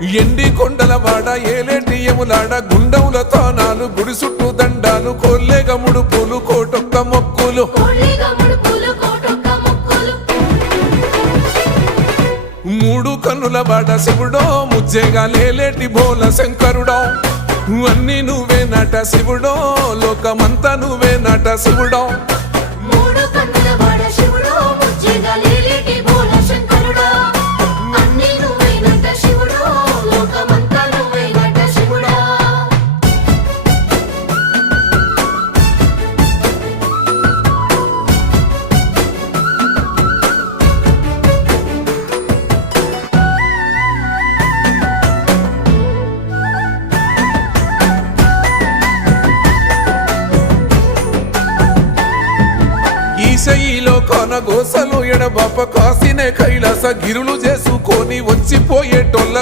ఎండి కొండల వాడ ఏలేటియములాడ గుండముల తానాలు గుడి చుట్టూ దండాలు కొల్లేగ ముడుపులు కోటొక్క మొక్కులు మూడు కన్నుల వాడ శివుడో ముజ్జేగా లేలేటి బోల శంకరుడో అన్ని నువ్వే నట శివుడో లోకమంతా నువ్వే నట శివుడో ఈశయిలో కొనగోసలు ఎడబాప కాసినే కైలాస గిరులు చేసుకొని వచ్చిపోయేటోళ్ళ